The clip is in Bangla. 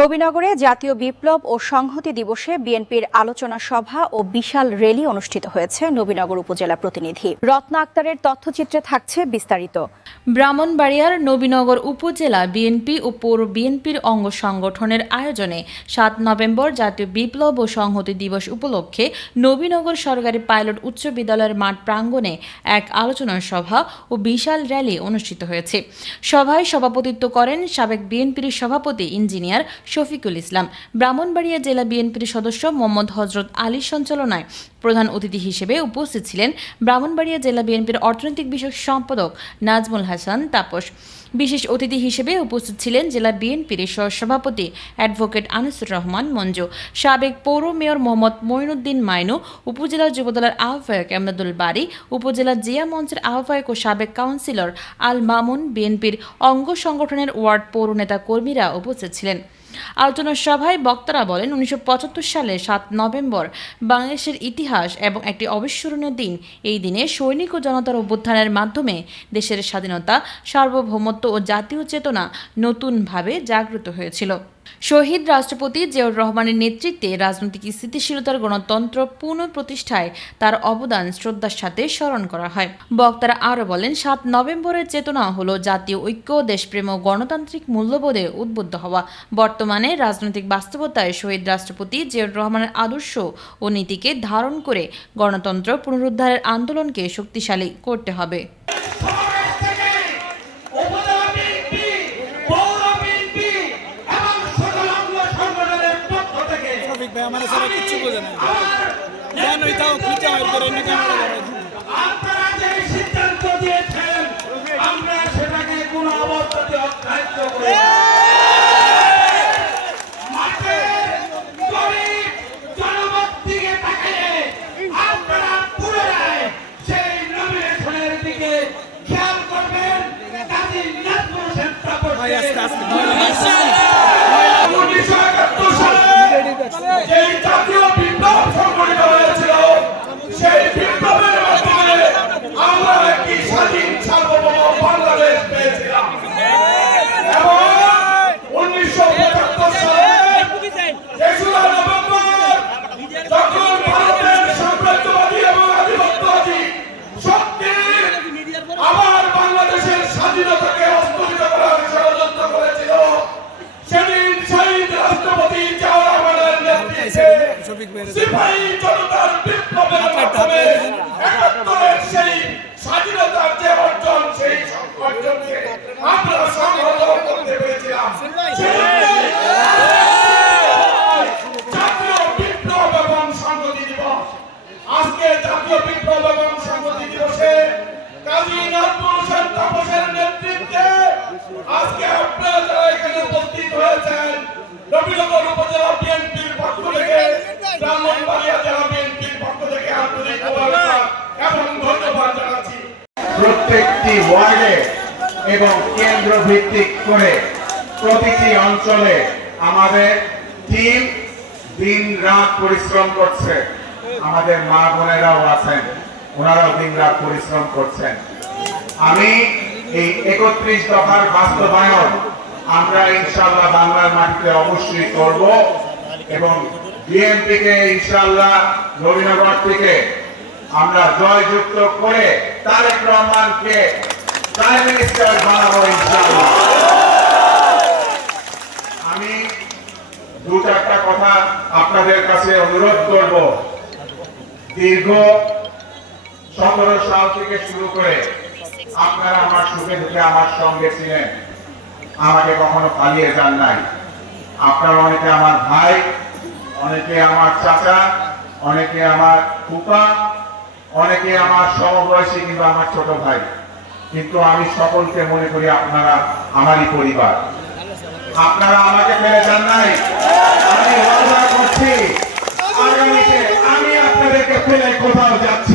নবীনগরে জাতীয় বিপ্লব ও সংহতি দিবসে বিএনপির আলোচনা সভা ও বিশাল র্যালি অনুষ্ঠিত হয়েছে। নবীনগর উপজেলা প্রতিনিধি রত্না আক্তারের তথ্যচিত্রে থাকছে বিস্তারিত। ব্রাহ্মণবাড়িয়ার নবীনগর উপজেলা বিএনপি ও পৌর বিএনপির অঙ্গ সংগঠনের আয়োজনে ৭ নভেম্বর জাতীয় বিপ্লব ও সংহতি দিবস উপলক্ষে নবীনগর সরকারি পাইলট উচ্চ বিদ্যালয়ের মাঠ প্রাঙ্গণে এক আলোচনা সভা ও বিশাল র্যালি অনুষ্ঠিত হয়েছে। সভায় সভাপতিত্ব করেন সাবেক বিএনপির সভাপতি ইঞ্জিনিয়ার শফিকুল ইসলাম। ব্রাহ্মণবাড়িয়া জেলা বিএনপির সদস্য মোহাম্মদ হযরত আলীর সঞ্চালনায় প্রধান অতিথি হিসেবে উপস্থিত ছিলেন ব্রাহ্মণবাড়িয়া জেলা বিএনপির অর্থনৈতিক বিষয়ক সম্পাদক নাজমুল হাসান তাপস। বিশেষ অতিথি হিসেবে উপস্থিত ছিলেন জেলা বিএনপির সহসভাপতি অ্যাডভোকেট আনিসুর রহমান মঞ্জু, সাবেক পৌর মেয়র মোহাম্মদ মঈনুদ্দিন মাইনু, উপজেলা যুবদলের আহ্বায়ক এমদাদুল বারী, উপজেলা জিয়া মঞ্চের আহ্বায়ক ও সাবেক কাউন্সিলর আল মামুন, বিএনপির অঙ্গ সংগঠনের ওয়ার্ড পৌর নেতা কর্মীরা উপস্থিত ছিলেন। আলোচনা সভায় বক্তারা বলেন, ১৯৭৫ সালে ৭ নভেম্বর বাংলাদেশের ইতিহাস এবং একটি অবিস্মরণীয় দিন। এই দিনে সৈনিক ও জনতার অভ্যুত্থানের মাধ্যমে দেশের স্বাধীনতা, সার্বভৌমত্ব ও জাতীয় চেতনা নতুনভাবে জাগ্রত হয়েছিল। শহীদ রাষ্ট্রপতি জিয়াউর রহমানের নেতৃত্বে রাজনৈতিক স্থিতিশীলতার গণতন্ত্র পুনঃপ্রতিষ্ঠায় তার অবদান শ্রদ্ধার সাথে স্মরণ করা হয়। বক্তারা আরও বলেন, ৭ নভেম্বরের চেতনা হল জাতীয় ঐক্য, দেশপ্রেম ও গণতান্ত্রিক মূল্যবোধে উদ্বুদ্ধ হওয়া। বর্তমানে রাজনৈতিক বাস্তবতায় শহীদ রাষ্ট্রপতি জিয়াউর রহমানের আদর্শ ও নীতিকে ধারণ করে গণতন্ত্র পুনরুদ্ধারের আন্দোলনকে শক্তিশালী করতে হবে। আমাদের সারা কিচ্ছু বোঝে না, জানোই তাও খুঁজে হয় করে না ক্যামেরা ধরে। আপনারা যে সিদ্ধান্ত দিয়েছেন আমরা সেটাকে কোনো অবস্থাতে অগ্রাহ্য করি না। মাঠের গরিব জনমত দিকে তাকিয়ে আপনারা পুনরায় সেই নমিনেশনের দিকে খেয়াল করবেন। কাজী নাজমুল হোসেন তাপস এই জাতীয় বিপ্লব সংগঠিত হয়েছিল, সেই বিপ্লবের মাধ্যমে আমরা একটি স্বাধীন সার্বভৌম বাংলাদেশ পেয়েছিলাম এবং ১৯৭৫ সালে ৩রা নভেম্বর যখন ভারতের সাম্রাজ্যবাদী এবং আধিপত্যবাদী শক্তি আবার বাংলাদেশের স্বাধীনতাকে হস্তগত করার ষড়যন্ত্র করেছিল, সেদিন শহীদ রাষ্ট্রপতি জিয়াউর রহমানের নেতৃত্বে সিপাহী জনতার বিপ্লবের মাধ্যমে ৭১-এর সেই স্বাধীনতার যে অর্জন, সেই অর্জনকে আমরা সংহত করতে পেরেছিলাম। জাতীয় বিপ্লব এবং সংহতি দিবস, আজকে জাতীয় বিপ্লব এবং সংহতি দিবসে কাজী নাজমুল হোসেন তাপসের নেতৃত্বে আজকে আপনারা যারা এখানে উপস্থিত হয়েছেন, নবীনগর উপজেলা বিএনপির পক্ষ থেকে, ব্রাহ্মণবাড়িয়া জেলা বিএনপির পক্ষ থেকে আন্তরিক মোবারকবাদ এবং ধন্যবাদ জানাচ্ছি। প্রত্যেকটি ওয়ার্ডে এবং কেন্দ্র ভিত্তিক করে প্রতিটি অঞ্চলে আমাদের টিম দিন রাত পরিশ্রম করছে। আমাদের মা বোনেরাও আছেন, ওনারাও দিন রাত পরিশ্রম করছেন। আমি এই ৩১ দফার বাস্তবায়ন আমরা ইনশাআল্লাহ বাংলার মাটিতে অবশ্যই করব এবং বিএনপিকে ইনশাআল্লাহ নবীনগর থেকে আমরা জয়যুক্ত করে তারেক রহমানকে প্রাইম মিনিস্টার বানাবো ইনশাআল্লাহ। আমি ২-৪টা কথা আপনাদের কাছে অনুরোধ করব। দীর্ঘ ১৭ সাল থেকে শুরু করে আপনারা আমার সুখে দুঃখে আমার সঙ্গে ছিলেন, আমাকে কখনো পালিয়ে যান নাই। আপনারা অনেকে আমার ভাই, অনেকে আমার চাচা, অনেকে আমার ফুপা, অনেকে আমার সমবয়সী কিংবা আমার ছোট ভাই, কিন্তু আমি সকলকে মনে করি আপনারা আমারই পরিবার। আপনারা আমাকে ফেলে যান নাই। আমি ওয়াদা করছি আগামীতে আমি আপনাদেরকে ফেলে কোথাও যাচ্ছি